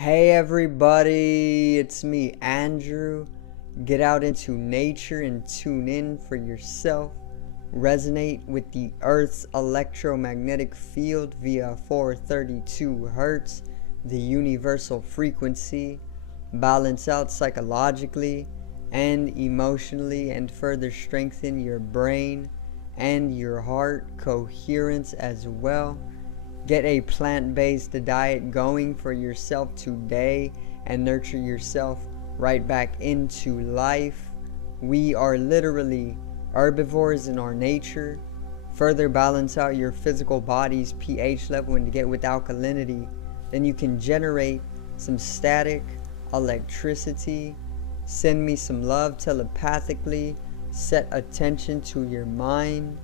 Hey everybody, it's me, Andrew. Get out into nature and tune in for yourself. Resonate with the Earth's electromagnetic field via 432 Hertz, the universal frequency. Balance out psychologically and emotionally, and further strengthen your brain and your heart coherence as well. Get a plant-based diet going for yourself today and nurture yourself right back into life. We are literally herbivores in our nature. Further balance out your physical body's pH level and to get with alkalinity. Then you can generate some static electricity. Send me some love telepathically. Set attention to your mind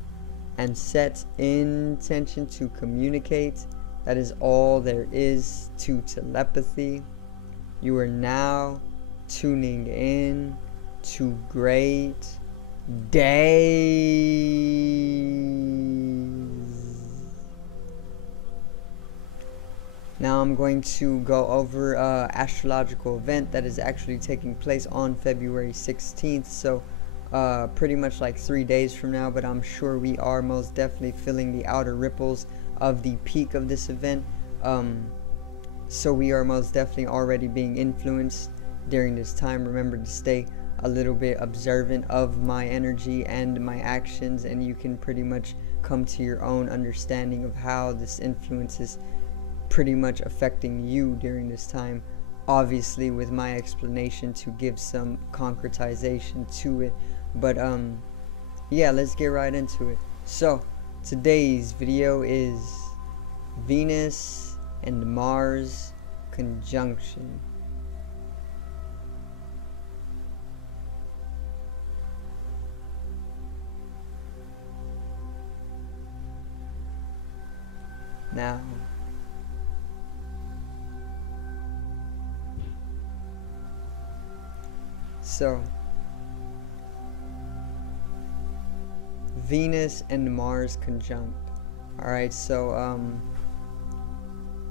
and set intention to communicate. That is all there is to telepathy. You are now tuning in to great days. Now I'm going to go over an astrological event that is actually taking place on February 16th. So pretty much like 3 days from now, but I'm sure we are most definitely feeling the outer ripples of the peak of this event. So we are most definitely already being influenced during this time. Remember to stay a little bit observant of my energy and my actions, and you can pretty much come to your own understanding of how this influence is pretty much affecting you during this time, obviously with my explanation to give some concretization to it. But yeah, let's get right into it. So today's video is Venus and Mars conjunction. Now so Venus and Mars conjunct. Alright, so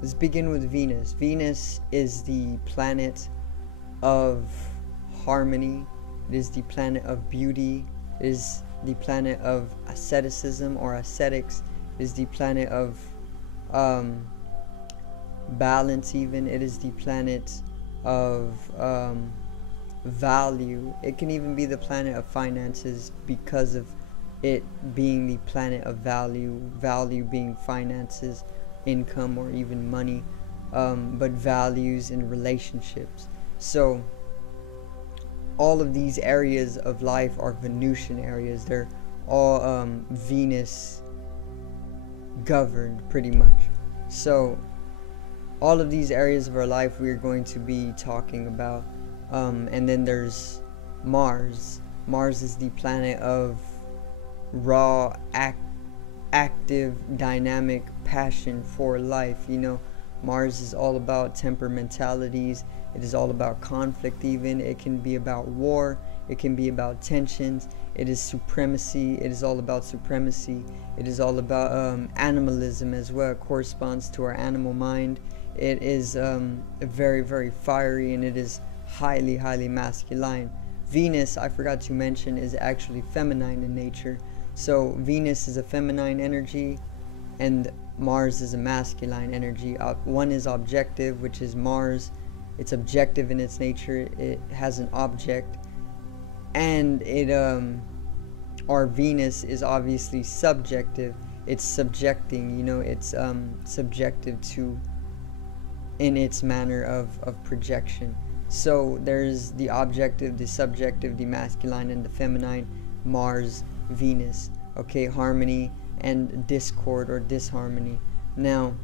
let's begin with Venus. Venus is the planet of harmony. It is the planet of beauty. It is the planet of asceticism or ascetics. It is the planet of balance even. It is the planet of value. It can even be the planet of finances because of it being the planet of value being finances, income, or even money, but values and relationships. So all of these areas of life are Venusian areas. They're all Venus governed pretty much. So all of these areas of our life we are going to be talking about. And then there's Mars. Mars is the planet of raw, active, dynamic passion for life. You know, Mars is all about temperamentalities. It is all about conflict even. It can be about war. It can be about tensions. It is supremacy. It is all about supremacy. It is all about animalism as well. It corresponds to our animal mind. It is very, very fiery, and it is highly, highly masculine. Venus, I forgot to mention, is actually feminine in nature. So Venus is a feminine energy and Mars is a masculine energy. One is objective, which is Mars. It's objective in its nature. It has an object, and it our Venus is obviously subjective. It's subjecting, you know, it's subjective to in its manner of projection. So there's the objective, the subjective, the masculine, and the feminine. Mars, Venus. Okay, harmony and discord or disharmony. Now,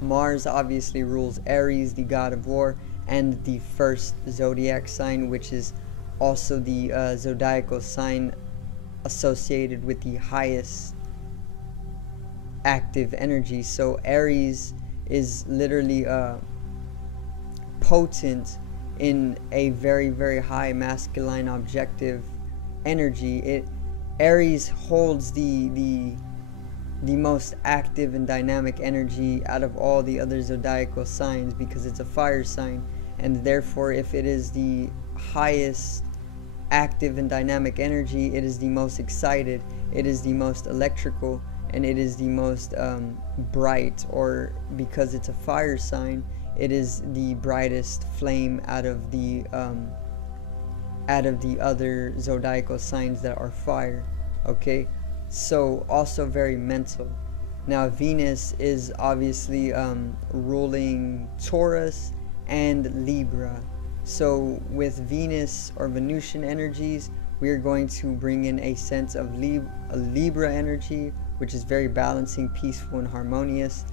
Mars obviously rules Aries, the god of war, and the first zodiac sign, which is also the zodiacal sign associated with the highest active energy. So Aries is literally potent in a very, very high masculine objective energy. Aries holds the the most active and dynamic energy out of all the other zodiacal signs, because it's a fire sign, and therefore if it is the highest active and dynamic energy, it is the most excited, it is the most electrical, and it is the most bright, or because it's a fire sign, it is the brightest flame out of the other zodiacal signs that are fire. Okay, so also very mental. Now Venus is obviously ruling Taurus and Libra. So with Venus or Venusian energies, we are going to bring in a sense of a Libra energy, which is very balancing, peaceful, and harmonious,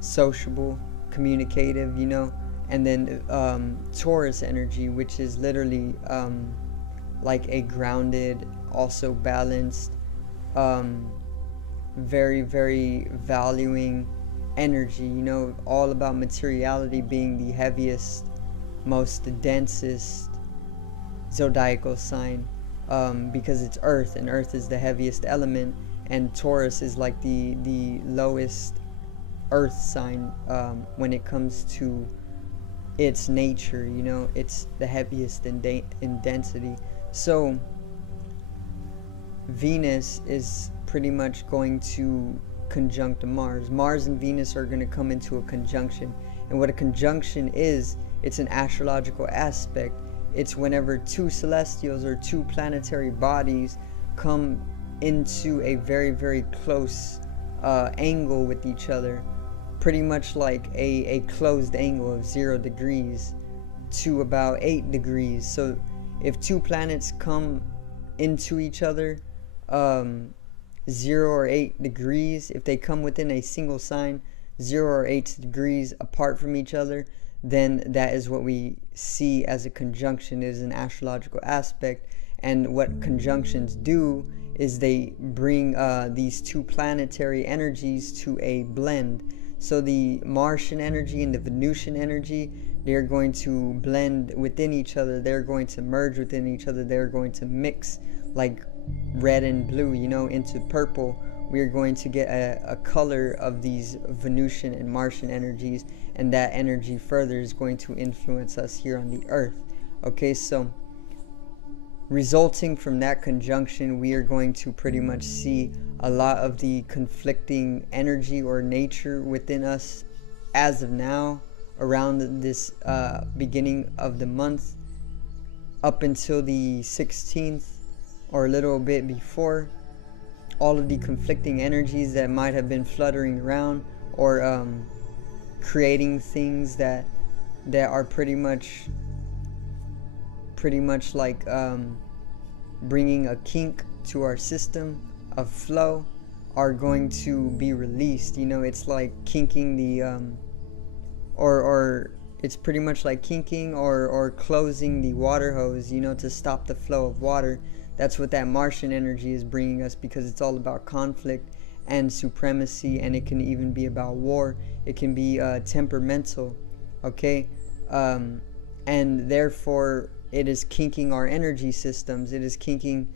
sociable, communicative, you know. And then Taurus energy, which is literally like a grounded, also balanced, very, very valuing energy, you know, all about materiality, being the heaviest, most densest zodiacal sign, because it's earth, and earth is the heaviest element, and Taurus is like the lowest earth sign when it comes to its nature, you know. It's the heaviest in density. So Venus is pretty much going to conjunct Mars. Mars and Venus are going to come into a conjunction. And what a conjunction is, it's an astrological aspect. It's whenever two celestials or two planetary bodies come into a very, very close angle with each other. Pretty much like a closed angle of 0 degrees to about 8 degrees. So if two planets come into each other 0 or 8 degrees, if they come within a single sign 0 or 8 degrees apart from each other, then that is what we see as a conjunction. It is an astrological aspect. And what conjunctions do is they bring these two planetary energies to a blend. So the Martian energy and the Venusian energy, they're going to blend within each other. They're going to merge within each other. They're going to mix like red and blue, you know, into purple. We're going to get a color of these Venusian and Martian energies, and that energy further is going to influence us here on the earth. Okay, so resulting from that conjunction, we are going to pretty much see a lot of the conflicting energy or nature within us as of now, around this beginning of the month up until the 16th or a little bit before. All of the conflicting energies that might have been fluttering around, or creating things that are pretty much like bringing a kink to our system of flow, are going to be released. You know, it's like kinking the or it's pretty much like kinking or closing the water hose, you know, to stop the flow of water. That's what that Martian energy is bringing us, because it's all about conflict and supremacy, and it can even be about war. It can be temperamental, okay? And therefore it is kinking our energy systems. It is kinking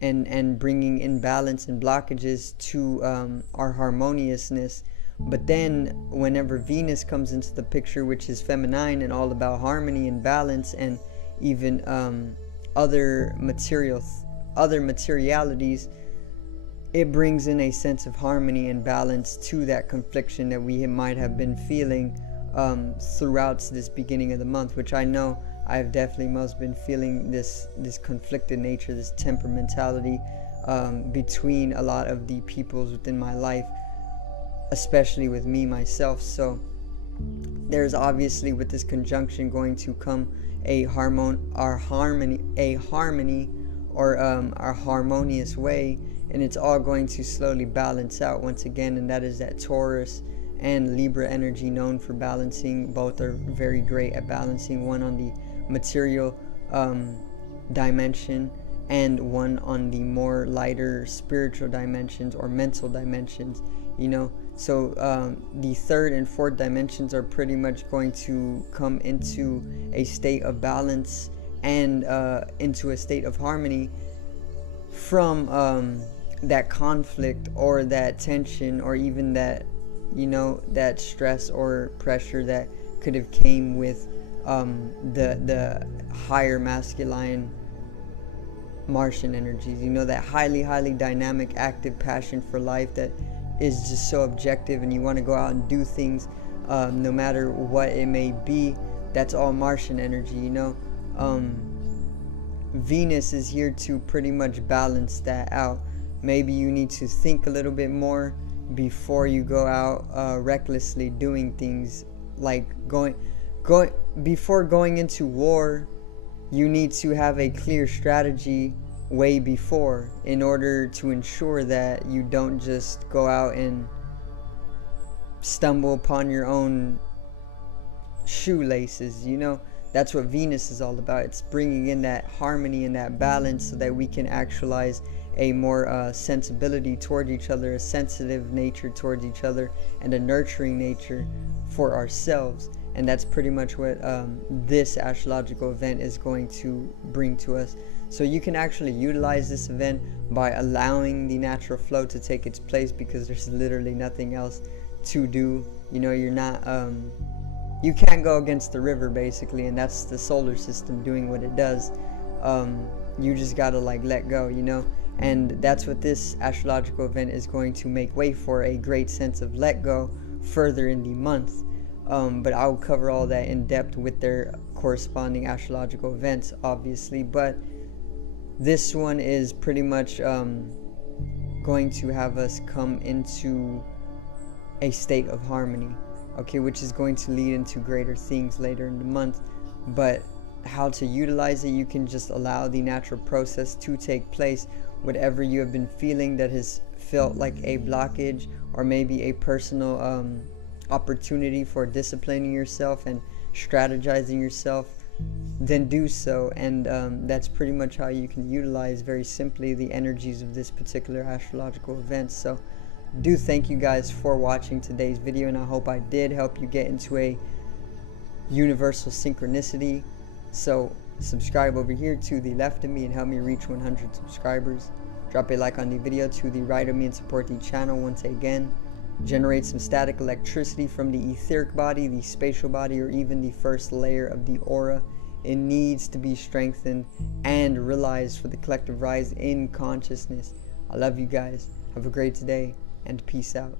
and bringing imbalance and blockages to our harmoniousness. But then whenever Venus comes into the picture, which is feminine and all about harmony and balance, and even other materialities, it brings in a sense of harmony and balance to that confliction that we might have been feeling throughout this beginning of the month, which I know I've definitely most been feeling this conflicted nature, this temperamentality between a lot of the peoples within my life, especially with me myself. So there's obviously with this conjunction going to come a harmony or a harmonious way, and it's all going to slowly balance out once again. And that is that Taurus and Libra energy, known for balancing. Both are very great at balancing, one on the material dimension and one on the more lighter spiritual dimensions or mental dimensions, you know. So the third and fourth dimensions are pretty much going to come into a state of balance and into a state of harmony from that conflict or that tension or even that, you know, that stress or pressure that could have came with the higher masculine Martian energies, you know, that highly dynamic, active passion for life that is just so objective, and you want to go out and do things no matter what it may be. That's all Martian energy, you know. Venus is here to pretty much balance that out. Maybe you need to think a little bit more before you go out recklessly doing things, like before going into war. You need to have a clear strategy way before, in order to ensure that you don't just go out and stumble upon your own shoelaces, you know. That's what Venus is all about. It's bringing in that harmony and that balance so that we can actualize a more sensibility toward each other, a sensitive nature towards each other, and a nurturing nature for ourselves. And that's pretty much what this astrological event is going to bring to us. So you can actually utilize this event by allowing the natural flow to take its place, because there's literally nothing else to do. You know, you're not you can't go against the river, basically, and that's the solar system doing what it does. You just gotta like let go, you know. And that's what this astrological event is going to make way for, a great sense of let go further in the month. But I'll cover all that in depth with their corresponding astrological events, obviously. But this one is pretty much going to have us come into a state of harmony, okay, which is going to lead into greater things later in the month. But how to utilize it, you can just allow the natural process to take place. Whatever you have been feeling that has felt like a blockage, or maybe a personal opportunity for disciplining yourself and strategizing yourself, then do so. And that's pretty much how you can utilize, very simply, the energies of this particular astrological event. So do thank you guys for watching today's video, and I hope I did help you get into a universal synchronicity. So subscribe over here to the left of me and help me reach 100 subscribers. Drop a like on the video to the right of me and support the channel once again. Generate some static electricity from the etheric body, the spatial body, or even the first layer of the aura. It needs to be strengthened and realized for the collective rise in consciousness. I love you guys. Have a great day, and peace out.